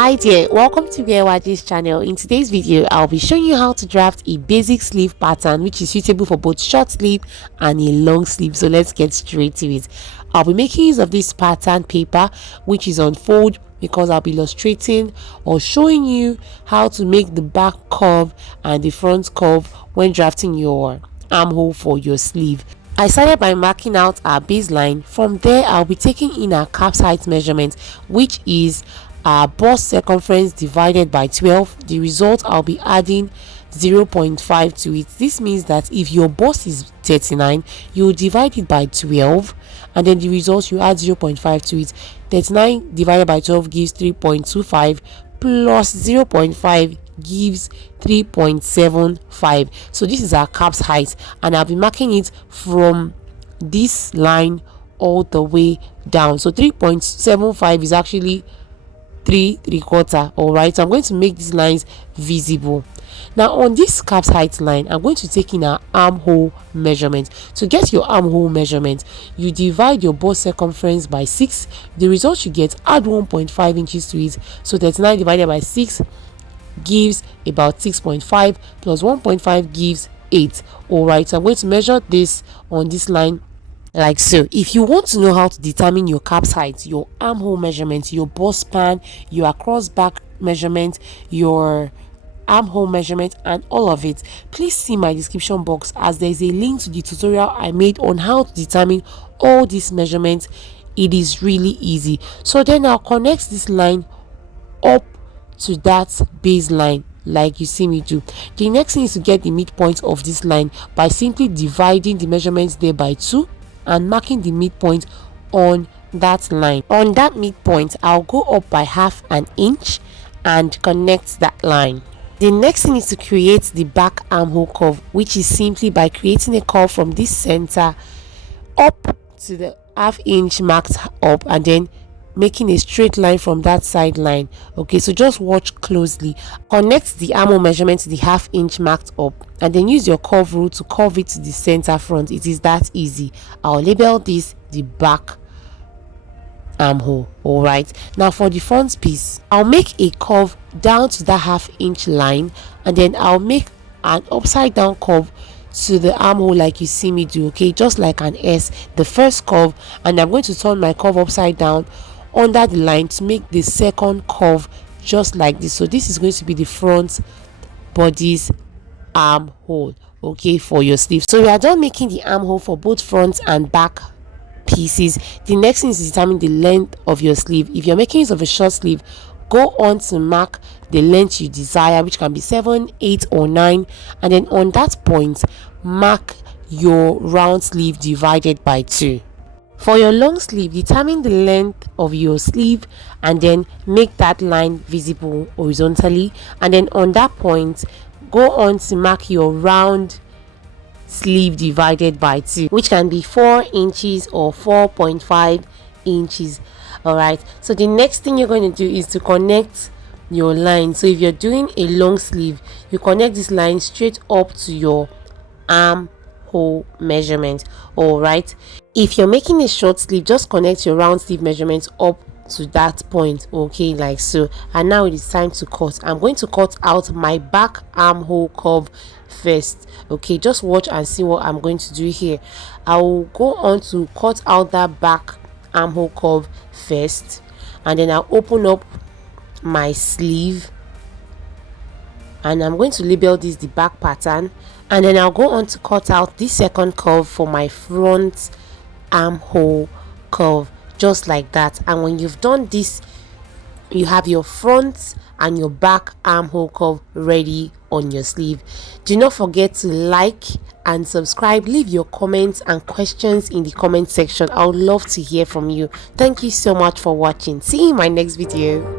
Hi there, welcome to VLYG's channel. In today's video, I'll be showing you how to draft a basic sleeve pattern which is suitable for both short sleeve and a long sleeve. So let's get straight to it. I'll be making use of this pattern paper which is on fold because I'll be illustrating or showing you how to make the back curve and the front curve when drafting your armhole for your sleeve. I started by marking out our baseline. From there, I'll be taking in our cap's height measurement, which is our bust circumference divided by 12. The result, I'll be adding 0.5 to it. This means that if your bust is 39, you divide it by 12, and then the result, you add 0.5 to it. 39 divided by 12 gives 3.25 plus 0.5 gives 3.75. so this is our cap's height, and I'll be marking it from this line all the way down. So 3.75 is actually 3/4. All right, so I'm going to make these lines visible. Now on this cap's height line, I'm going to take in our armhole measurement. To get your armhole measurement, you divide your bust circumference by 6. The result you get, add 1.5 inches to it. So 39 divided by 6 gives about 6.5 plus 1.5 gives 8. All right, so I'm going to measure this on this line like so. If you want to know how to determine your cap's height, your armhole measurement, your bust span, your across back measurement, your armhole measurement, and all of it, please see my description box, as there is a link to the tutorial I made on how to determine all these measurements. It is really easy. So then I'll connect this line up to that baseline like you see me do. The next thing is to get the midpoint of this line by simply dividing the measurements there by 2 and marking the midpoint on that line. On that midpoint, I'll go up by half an inch and connect that line. The next thing is to create the back armhole curve, which is simply by creating a curve from this center up to the half inch marked up and then making a straight line from that side line. Okay, so just watch closely. Connect the armhole measurement to the half inch marked up and then use your curve rule to curve it to the center front. It is that easy. I'll label this the back armhole. All right, now for the front piece, I'll make a curve down to that half inch line and then I'll make an upside down curve to the armhole like you see me do. Okay, just like an S, the first curve, and I'm going to turn my curve upside down under the line to make the second curve just like this. So this is going to be the front body's armhole, okay, for your sleeve. So we are done making the armhole for both front and back pieces. The next thing is to determine the length of your sleeve. If you're making use of a short sleeve, go on to mark the length you desire, which can be 7, 8 or 9, and then on that point mark your round sleeve divided by 2. For your long sleeve, determine the length of your sleeve and then make that line visible horizontally, and then on that point go on to mark your round sleeve divided by 2, which can be 4 inches or 4.5 inches. All right, so the next thing you're going to do is to connect your line. So if you're doing a long sleeve, you connect this line straight up to your armhole measurement. All right, if you're making a short sleeve, just connect your round sleeve measurements up to that point, okay, like so. And now it is time to cut. I'm going to cut out my back armhole curve first. Okay, just watch and see what I'm going to do here. I will go on to cut out that back armhole curve first, and then I'll open up my sleeve and I'm going to label this the back pattern, and then I'll go on to cut out this second curve for my front armhole curve just like that. And when you've done this, you have your front and your back armhole curve ready on your sleeve. Do not forget to like and subscribe. Leave your comments and questions in the comment section. I would love to hear from you. Thank you so much for watching. See you in my next video.